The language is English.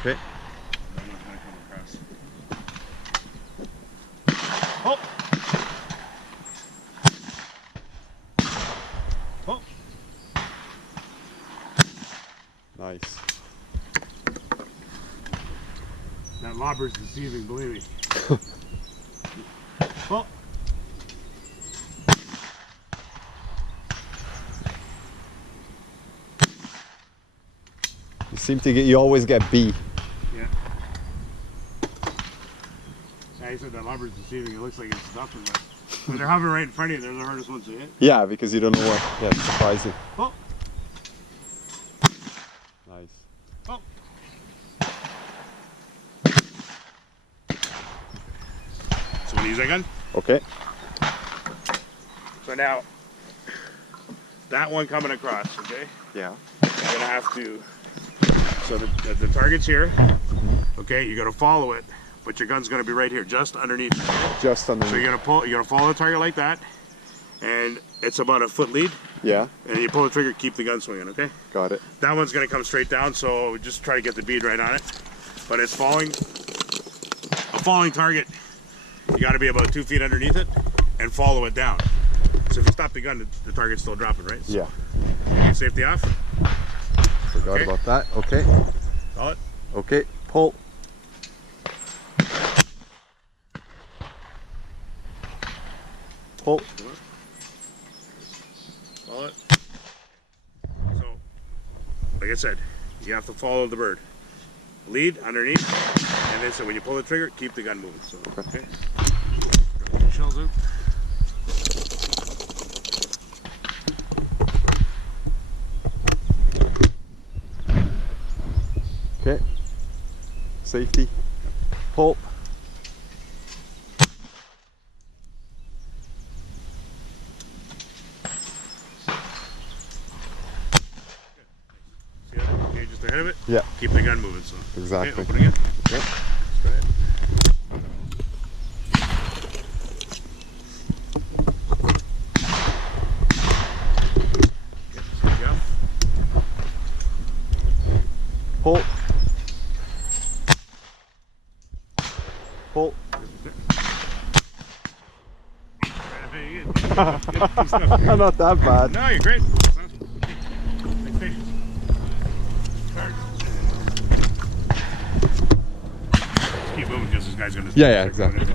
Okay. I'm not gonna come across. Oh! Oh! Nice. That lobber's deceiving, believe me. Oh! You always get B. Yeah. Yeah, he said that lobber's deceiving. It looks like it's nothing, but when they're hovering right in front of you, they're the hardest ones to hit. Yeah, because you don't know what. Yeah, it's surprising. Oh! Nice. Oh! So we'll use that gun. Okay. So now, that one coming across, okay? Yeah. You're gonna have to. So the target's here. Okay, you're gonna follow it, but your gun's gonna be right here, just underneath. Just underneath. So you're gonna follow the target like that, and it's about a foot lead. Yeah. And you pull the trigger, keep the gun swinging. Okay. Got it. That one's gonna come straight down, so just try to get the bead right on it. But it's falling. A falling target. You got to be about 2 feet underneath it, and follow it down. So if you stop the gun, the target's still dropping, right? So Yeah. safety off. Forgot about that. Okay. Call it. Okay. Pull. Pull. Follow it. So, like I said, you have to follow the bird. Lead underneath, and then so when you pull the trigger, keep the gun moving. So, okay. Shells out. Okay. Safety. Pull. See that? Okay, just ahead of it. Yeah. Keep the gun moving. So Exactly. Okay, open again. Yep. Go ahead. Okay, yeah. Pull. Pull. Not that bad. No, you're great. Next station. Start. Just keep moving because this guy's gonna. Yeah, exactly.